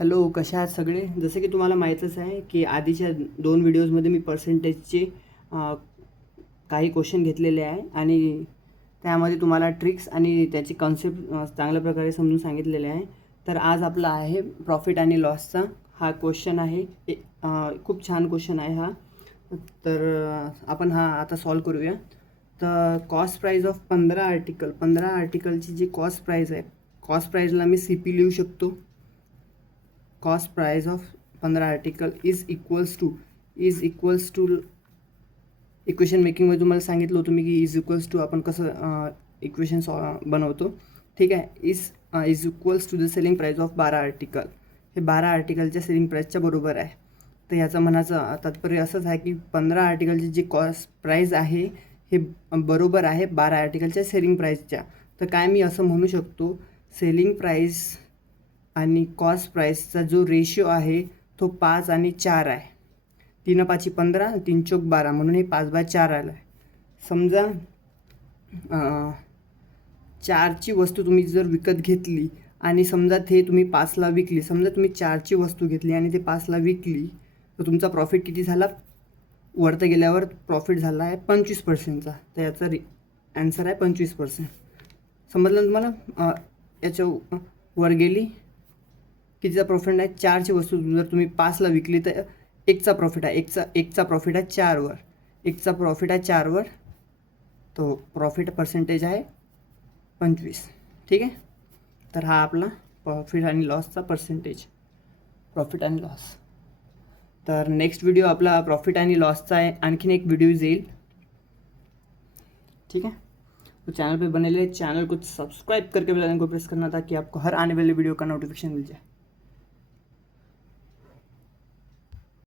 Hello, कशा आहात सगळे? जसं की तुम्हाला माहीतच आहे की आधीच्या 2 व्हिडिओजमध्ये मी पर्सेंटेजचे काही क्वेश्चन घेतलेले आहे आणि त्यामध्ये तुम्हाला ट्रिक्स आणि त्याची कन्सेप्ट चांगल्या प्रकारे समजून सांगितलेले आहे. तर आज आपला आहे प्रॉफिट आणि लॉसचा हा क्वेश्चन आहे. खूप छान क्वेश्चन आहे हा. तर आपण हा आता सॉल्व करूया. तर कॉस्ट प्राईज ऑफ 15 आर्टिकलची जी कॉस्ट प्राईज आहे, कॉस्ट प्राईजला मी CP लिहू शकतो. Cost price of 15 article is equals to equation मेकिंगमध्ये तुम्हाला सांगितलं होतं मी की इज इक्वल्स टू आपण कसं इक्वेशन बनवतो. ठीक आहे. Is equals to the selling price of 12 article. हे 12 आर्टिकलच्या सेलिंग प्राईसच्या बरोबर आहे. तर ह्याचं म्हणायचं तात्पर्य असंच आहे की 15 आर्टिकलची जी कॉस्ट प्राईस आहे हे बरोबर आहे 12 आर्टिकलच्या सेलिंग प्राईसच्या. तर काय मी असं म्हणू शकतो, सेलिंग प्राईस आणि कॉस्ट प्राईसचा जो रेशिओ आहे तो 5 आणि 4 आहे. 3 5 15, 3 चौक 12 म्हणून हे 5/4 आलं आहे. समजा 4ची वस्तू तुम्ही जर विकत घेतली आणि समजा ते तुम्ही 5ला विकली. समजा तुम्ही 4ची वस्तू घेतली आणि ते 5ला विकली, तर तुमचा प्रॉफिट किती झाला? वरती गेल्यावर प्रॉफिट झाला आहे 25%चा. तर याचा ॲन्सर आहे 25%. समजलं तुम्हाला? याच्या वर गेली कितीचा प्रॉफिट आहे? 4ची वस्तू जर तुम्ही 5ला विकली तर 1चा प्रॉफिट आहे. एकचा प्रॉफिट आहे 4वर. 1चा प्रॉफिट आहे 4वर. तो प्रॉफिट पर्सेंटेज आहे 25. ठीक आहे. तर हा आपला प्रॉफिट आणि लॉसचा पर्सेंटेज, प्रॉफिट आणि लॉस. तर नेक्स्ट व्हिडिओ आपला प्रॉफिट आणि लॉसचा आहे. आणखीन एक व्हिडिओ येईल. ठीक है. तो चैनल पे बने रहिए. चैनल को सब्सक्राइब करके बेल आइकन को प्रेस करना ताकि आपको हर आने वाले वीडियो का नोटिफिकेशन मिल जाए.